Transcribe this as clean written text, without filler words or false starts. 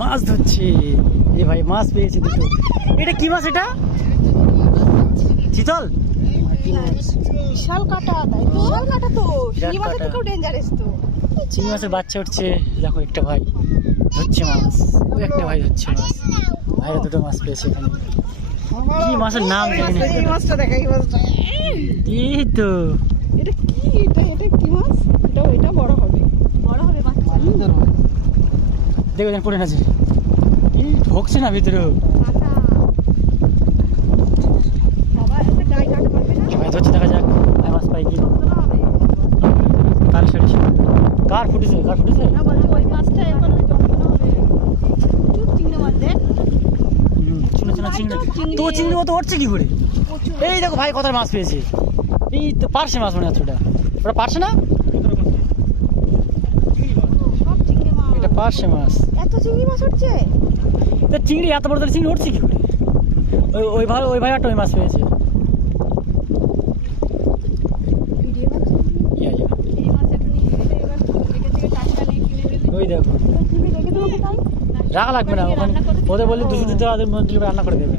মাছ ধরছে এ ভাই, মাছ পেয়েছে দুটো। এটা কি মাছ? এটা চিতল। বিশাল কাটা, তাই তো? বিশাল কাটা তো, চিংড়ি মাছের থেকেও ডেঞ্জারাস তো। চিংড়ি মাছের বাচ্চা উঠছে, দেখো একটা ভাই ধরছে মাছ, ওই একটা ভাই ধরছে মাছ। ভাইরা দুটো মাছ পেয়েছে এখানে। কি মাছের নাম জানি না। এই মাছটা দেখা, এই মাছটা। এই তো এটা কি? এটা কি মাছ? এটা বড় হবে, বড় হবে বাচ্চা। দেখো যেন পড়ে না যে, ঢুকছে না ভিতরে। কাটা বাবা, এটা গায়ে কাটা পারবে না। ভাই ধরছে, দেখা যাক ভাই মাছ পাই কি। কতটা হবে? কার সারিস, কার ফুটেছে, কার ফুটেছে। না বলছি ওই মাছটা এখন যন্ত্রণা হবে। প্রচুর চিংড়ি মাছ দেখ। চিংড়ি তো, চিংড়ি মতো উঠছে কি করে? প্রচুর। এই দেখো ভাই কত মাছ পেয়েছে। এই তো পার্শে মাছ মনে হচ্ছে। ওটা পার্শে না, সব চিংড়ি মাছ। এটা পার্শে মাছ। এত চিংড়ি মাছ উঠছে? তা চিংড়ি এত বড় চিংড়ি উঠছে কি করে? ওই ভাই একটা ওই মাছ পেয়েছে। ভিডিও করছে। ইয়া ইয়া, এই মাছ একটু নিয়ে গেলে এবার থেকে টাটকা নিয়ে কিনে ফেলে। ওই দেখো। তুমি রেখে দেবো কোথায়? রাখা লাগবে না, ওখানে ওদের বললে দুশো দিতে, ওদের মধ্যে রান্না করে দেবে।